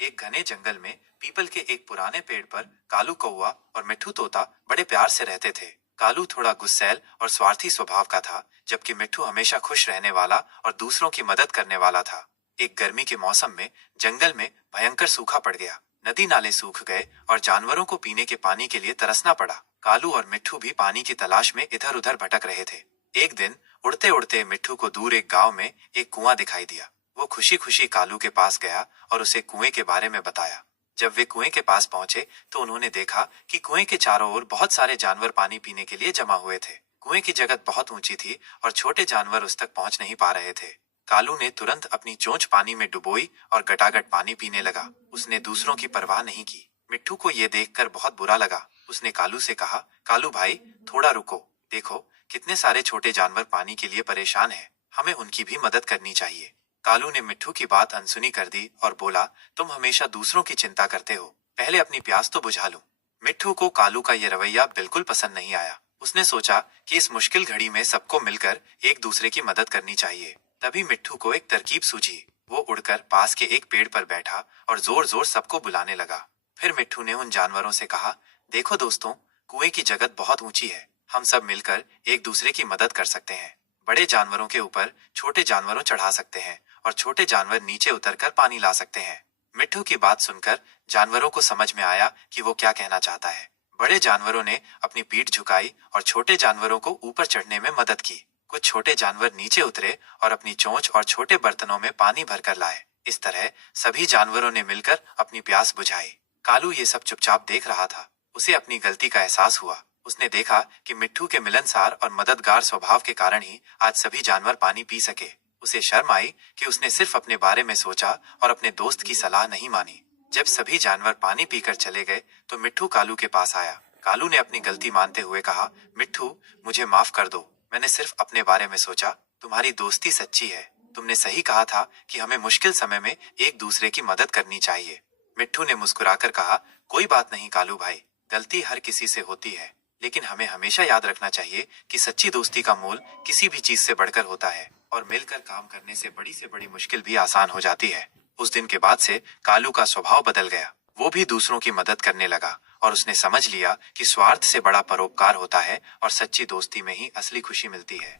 एक घने जंगल में पीपल के एक पुराने पेड़ पर कालू कौआ और मिट्ठू तोता बड़े प्यार से रहते थे। कालू थोड़ा गुस्सैल और स्वार्थी स्वभाव का था, जबकि मिट्ठू हमेशा खुश रहने वाला और दूसरों की मदद करने वाला था। एक गर्मी के मौसम में जंगल में भयंकर सूखा पड़ गया। नदी नाले सूख गए और जानवरों को पीने के पानी के लिए तरसना पड़ा। कालू और मिट्ठू भी पानी की तलाश में इधर उधर भटक रहे थे। एक दिन उड़ते उड़ते मिट्ठू को दूर एक गांव में एक कुआं दिखाई दिया। वो खुशी खुशी कालू के पास गया और उसे कुएं के बारे में बताया। जब वे कुएं के पास पहुंचे तो उन्होंने देखा कि कुएं के चारों ओर बहुत सारे जानवर पानी पीने के लिए जमा हुए थे। कुएं की जगह बहुत ऊंची थी और छोटे जानवर उस तक पहुंच नहीं पा रहे थे। कालू ने तुरंत अपनी चोंच पानी में डुबोई और गटागट पानी पीने लगा। उसने दूसरों की परवाह नहीं की। मिट्ठू को यह देखकर बहुत बुरा लगा। उसने कालू से कहा, कालू भाई, थोड़ा रुको। देखो कितने सारे छोटे जानवर पानी के लिए परेशान हैं। हमें उनकी भी मदद करनी चाहिए। कालू ने मिट्ठू की बात अनसुनी कर दी और बोला, तुम हमेशा दूसरों की चिंता करते हो, पहले अपनी प्यास तो बुझा लो। मिट्ठू को कालू का यह रवैया बिल्कुल पसंद नहीं आया। उसने सोचा कि इस मुश्किल घड़ी में सबको मिलकर एक दूसरे की मदद करनी चाहिए। तभी मिट्ठू को एक तरकीब सूझी। वो उड़कर पास के एक पेड़ पर बैठा और जोर जोर सबको बुलाने लगा। फिर मिट्ठू ने उन जानवरों से कहा, देखो दोस्तों, कुएं की जगह बहुत ऊंची है। हम सब मिलकर एक दूसरे की मदद कर सकते हैं। बड़े जानवरों के ऊपर छोटे जानवरों चढ़ा सकते हैं और छोटे जानवर नीचे उतरकर पानी ला सकते हैं। मिट्ठू की बात सुनकर जानवरों को समझ में आया कि वो क्या कहना चाहता है। बड़े जानवरों ने अपनी पीठ झुकाई और छोटे जानवरों को ऊपर चढ़ने में मदद की। कुछ छोटे जानवर नीचे उतरे और अपनी चोंच और छोटे बर्तनों में पानी भरकर लाए। इस तरह सभी जानवरों ने मिलकर अपनी प्यास बुझाई। कालू ये सब चुपचाप देख रहा था। उसे अपनी गलती का एहसास हुआ। उसने देखा कि मिट्ठू के मिलनसार और मददगार स्वभाव के कारण ही आज सभी जानवर पानी पी सके। उसे शर्म आई कि उसने सिर्फ अपने बारे में सोचा और अपने दोस्त की सलाह नहीं मानी। जब सभी जानवर पानी पीकर चले गए तो मिट्ठू कालू के पास आया। कालू ने अपनी गलती मानते हुए कहा, मिट्ठू, मुझे माफ कर दो। मैंने सिर्फ अपने बारे में सोचा। तुम्हारी दोस्ती सच्ची है। तुमने सही कहा था कि हमें मुश्किल समय में एक दूसरे की मदद करनी चाहिए। मिट्ठू ने मुस्कुराकर कहा, कोई बात नहीं कालू भाई, गलती हर किसी से होती है, लेकिन हमें हमेशा याद रखना चाहिए कि सच्ची दोस्ती का मोल किसी भी चीज से बढ़कर होता है और मिलकर काम करने से बड़ी मुश्किल भी आसान हो जाती है। उस दिन के बाद से कालू का स्वभाव बदल गया। वो भी दूसरों की मदद करने लगा और उसने समझ लिया कि स्वार्थ से बड़ा परोपकार होता है और सच्ची दोस्ती में ही असली खुशी मिलती है।